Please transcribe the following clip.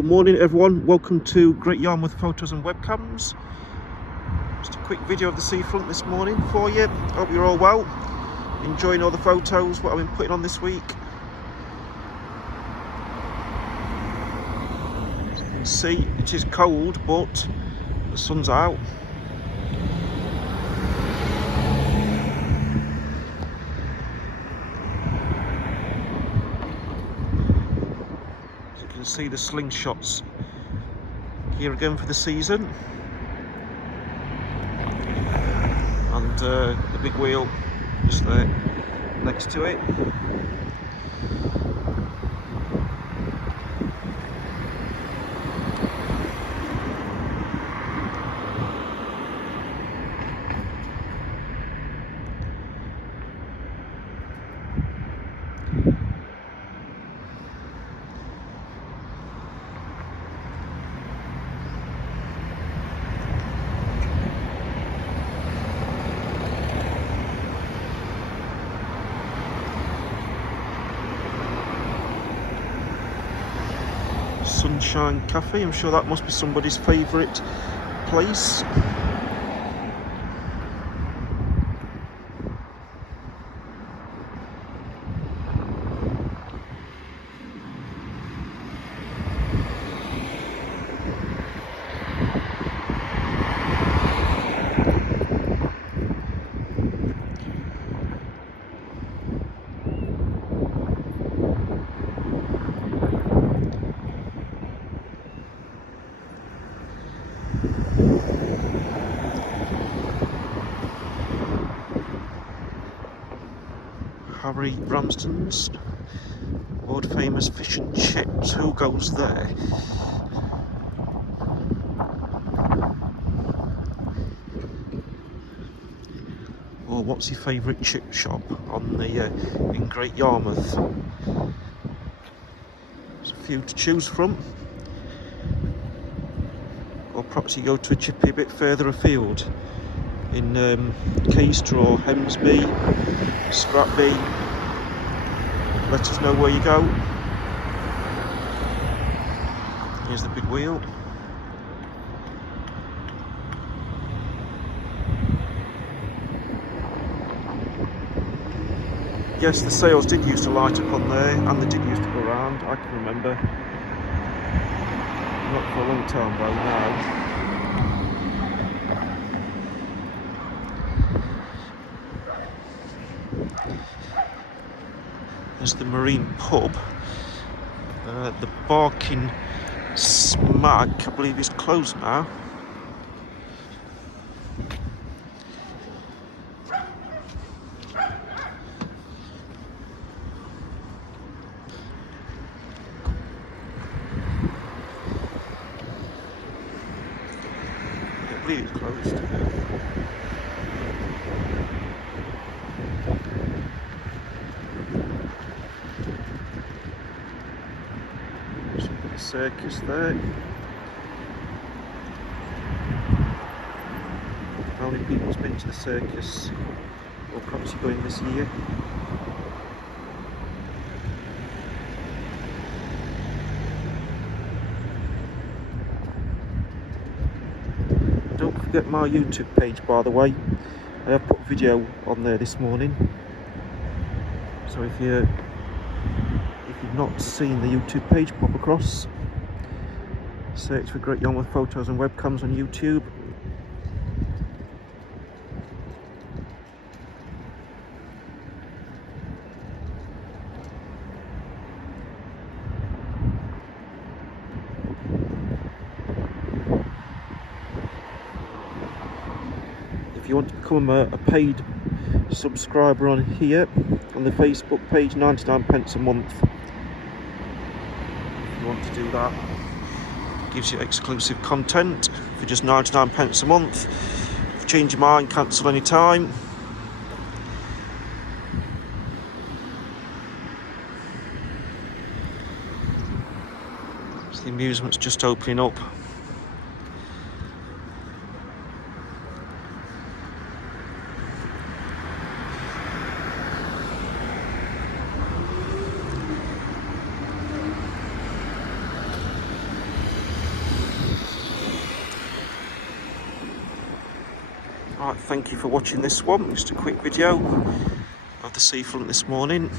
Good morning everyone, welcome to Great Yarmouth Photos and Webcams. Just a quick video of the seafront this morning for you. Hope you're all well, enjoying all the photos, what I've been putting on this week. As you can see, it is cold, but the sun's out. As you can see, the slingshots here again for the season, and the big wheel just there next to it. Sunshine Cafe, I'm sure that must be somebody's favourite place. Harry Ramsden's world famous fish and chips. Who goes there? Or what's your favourite chip shop on the in Great Yarmouth? There's a few to choose from. Or perhaps you go to a chippy a bit further afield in Caister or Hemsby, Scrapby. Let us know where you go. Here's the big wheel. Yes, the sails did used to light up on there, and they did used to go around, I can remember. Not for a long time though now. There's the Marine Pub. The Barking Smag, I believe, is closed now. I believe it's closed. Circus there. How many people's been to the circus, or perhaps you're going this year? Don't forget my YouTube page, by the way. I have put a video on there this morning, so if you've not seen the YouTube page, pop across, search for Great Yarmouth Photos and Webcams on YouTube. If you want to become a paid subscriber on here, on the Facebook page, 99p a month. If you want to do that, it gives you exclusive content for just 99p a month. If you change your mind, cancel any time. So the amusement's just opening up. Right, thank you for watching this one. Just a quick video of the seafront this morning.